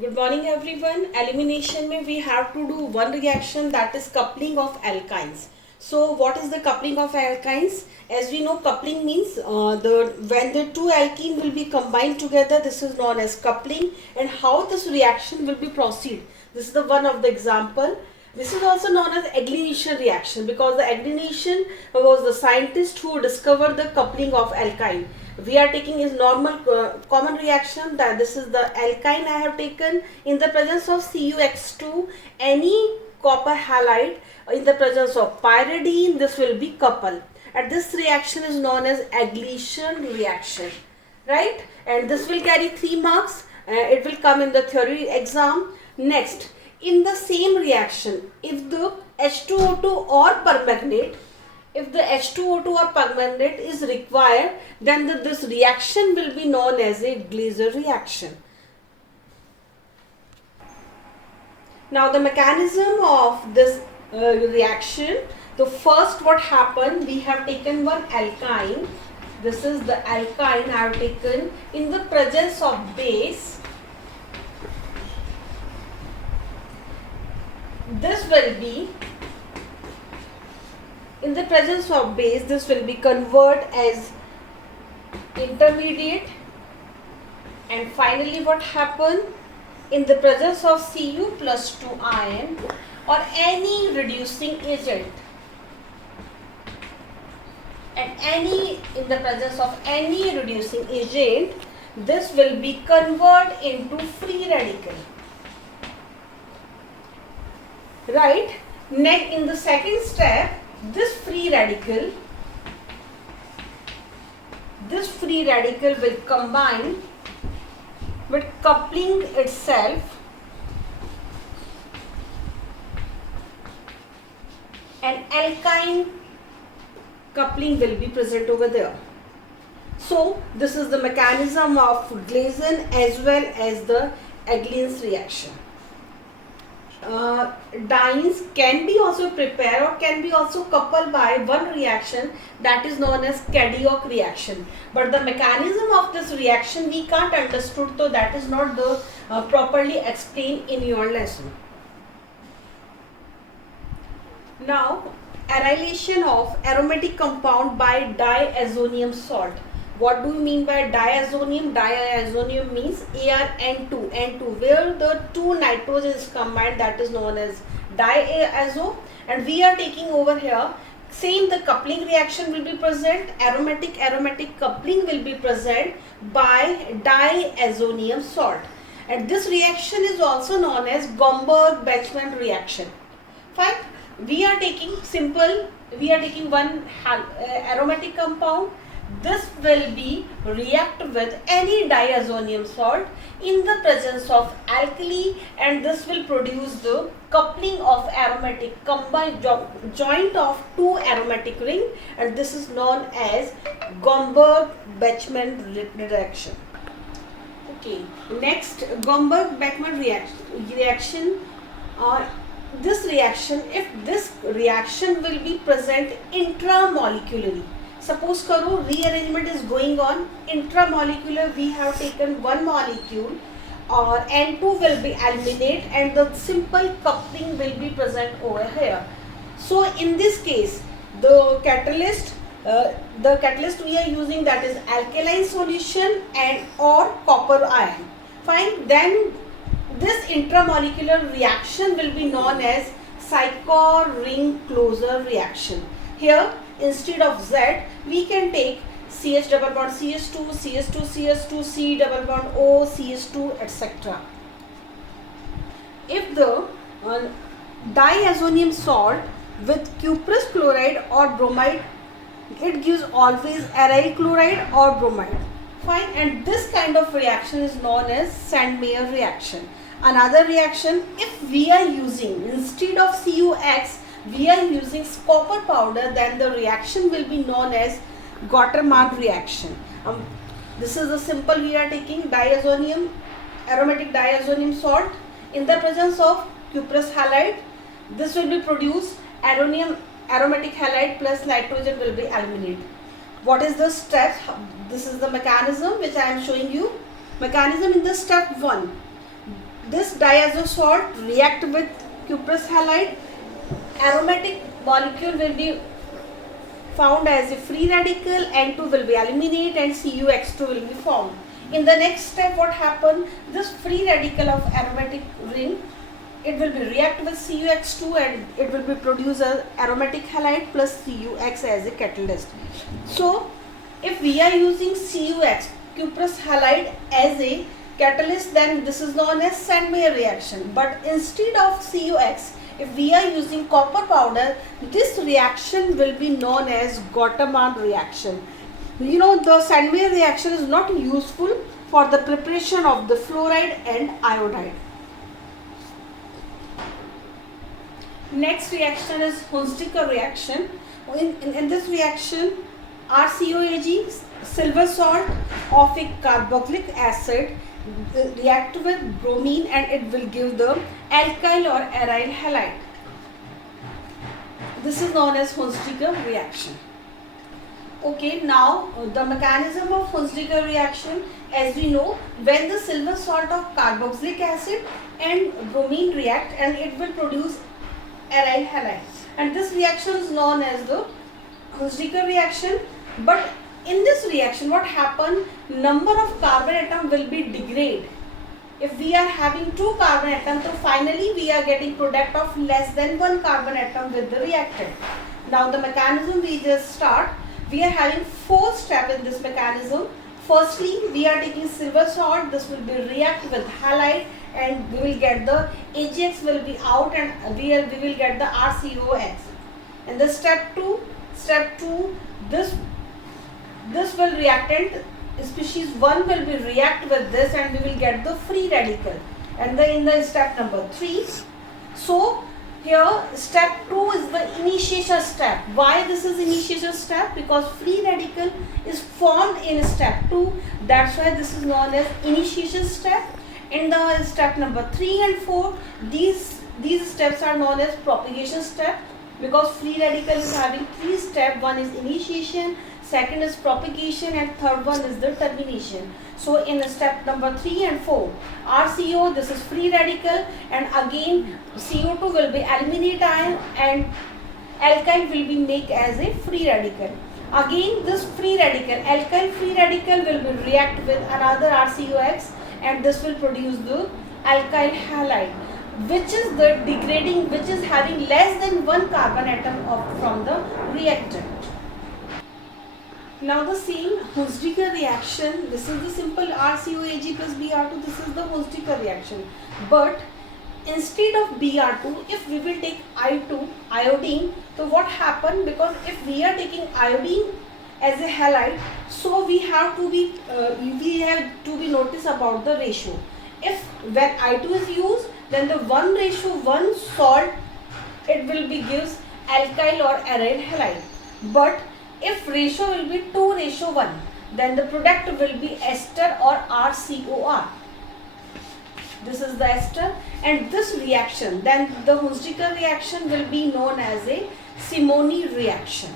Good morning everyone. Elimination में we have to do one reaction, that is coupling of alkynes. So what is the coupling of alkynes? As we know, coupling means when the two alkene will be combined together, this is known as coupling. And how this reaction will be proceed? This is the one of the example. This is also known as Eglination reaction, because the Eglination was the scientist who discovered the coupling of alkyne. We are taking is normal common reaction, that this is the alkyne I have taken. In the presence of CuX2, any copper halide, in the presence of pyridine, this will be coupled. And this reaction is known as Eglination reaction, right? And this will carry 3 marks. It will come in the theory exam. Next, in the same reaction, if the H2O2 or permanganate, if the H2O2 or permanganate is required, then this reaction will be known as a Glaser reaction. Now the mechanism of this reaction, the first what happened, we have taken one alkyne. This is the alkyne I have taken. In the presence of base, this will be, in the presence of base, this will be converted as intermediate. And finally what happened, in the presence of Cu plus 2 ion or any reducing agent, and in the presence of any reducing agent, this will be converted into free radical, right? Next, in the second step, this free radical will combine with coupling itself, and alkyne coupling will be present over there. So this is the mechanism of Glaser as well as the Eglin's reaction. Dienes can be also prepared or can be also coupled by one reaction, that is known as Kadiok reaction. But the mechanism of this reaction we can't understood, so that is not the properly explained in your lesson. Now, annihilation of aromatic compound by diazonium salt. What do you mean by diazonium? Diazonium means ArN2, N2, where the two nitrogens combined, that is known as diazo. And we are taking over here, same the coupling reaction will be present, aromatic coupling will be present by diazonium salt. And this reaction is also known as Gomberg-Bachmann reaction. Fine. We are taking one aromatic compound. This will be react with any diazonium salt in the presence of alkali, and this will produce the coupling of aromatic combined joint of two aromatic ring, and this is known as Gomberg-Bachmann reaction. Okay, next Gomberg-Bachmann reaction. This reaction, if this reaction will be present intramolecularly, suppose karo rearrangement is going on intramolecular, we have taken one molecule or N2 will be eliminated and the simple coupling will be present over here. So in this case, the catalyst we are using, that is alkaline solution and or copper ion. Fine. Then this intramolecular reaction will be known as Sycor ring closure reaction. Here, instead of Z, we can take CH double bond CH2, CH2, CH2, C double bond O, CH2, etc. If the diazonium salt with cuprous chloride or bromide, it gives always aryl chloride or bromide. Fine. And this kind of reaction is known as Sandmeyer reaction. Another reaction, if we are using, instead of CuX, we are using copper powder, then the reaction will be known as Gottermann reaction. This is a simple, we are taking aromatic diazonium salt in the presence of cuprous halide. This will be produced aromatic halide plus nitrogen will be eliminated. What is the step? This is the mechanism which I am showing you. Mechanism in the step 1. this diazo salt react with cuprous halide. Aromatic molecule will be found as a free radical, N2 will be eliminated and CuX2 will be formed. In the next step, what happen? This free radical of aromatic ring, it will be react with CuX2 and it will be produce a aromatic halide plus CuX as a catalyst. So if we are using CuX, cuprous halide, as a catalyst, then this is known as Sandmeyer reaction. But instead of CuX, if we are using copper powder, this reaction will be known as Gottman reaction. You know, the Sandmeyer reaction is not useful for the preparation of the fluoride and iodide. Next reaction is Hunziker reaction. In this reaction, RCOAG, silver salt of a carboxylic acid, react with bromine and it will give the alkyl or aryl halide. This is known as Hunziker reaction. Okay, now the mechanism of Hunziker reaction, as we know, when the silver salt of carboxylic acid and bromine react and it will produce aryl halide, and this reaction is known as the Hunziker reaction. But in this reaction, what happen? Number of carbon atom will be degrade. If we are having 2 carbon atoms, so finally we are getting product of less than 1 carbon atom with the reactant. Now the mechanism we just start. We are having 4 steps in this mechanism. Firstly, we are taking silver salt. This will be react with halide and we will get the AgX will be out and we will get the RCOX. And the step 2, this will reactant species 1 will be react with this and we will get the free radical. And in the step number 3, so here step 2 is the initiation step. Why this is initiation step? Because free radical is formed in step 2. That's why this is known as initiation step. In the step number 3 and 4, these steps are known as propagation step, because free radical is having 3 steps. One is initiation, second is propagation and third one is the termination. So in step number 3 and 4, RCO, this is free radical, and again CO2 will be eliminate ion and alkyl will be make as a free radical. Again this free radical, alkyl free radical will be react with another RCOX and this will produce the alkyl halide, which is the degrading, which is having less than 1 carbon atom from the reactant. Now the same Hunziker reaction, this is the simple RCOAG plus Br2, this is the Hunziker reaction. But instead of Br2, if we will take I2, iodine, so what happened? Because if we are taking iodine as a halide, so we have to be notice about the ratio. If when I2 is used, then the 1:1 salt, it will be gives alkyl or aryl halide. But if ratio will be 2:1, then the product will be ester or RCOR. This is the ester, and this reaction, then the Hunziker reaction will be known as a Simony reaction.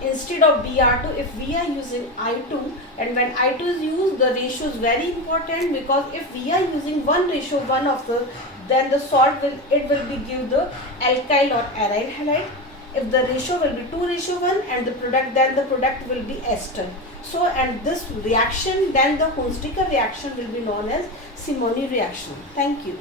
Instead of Br2, if we are using I2, and when I2 is used, the ratio is very important, because if we are using 1:1 of the, then the salt will be give the alkyl or aryl halide. If the ratio will be 2:1 and the product will be ester. So, and this reaction, then the Hunziker reaction will be known as Simony reaction. Thank you.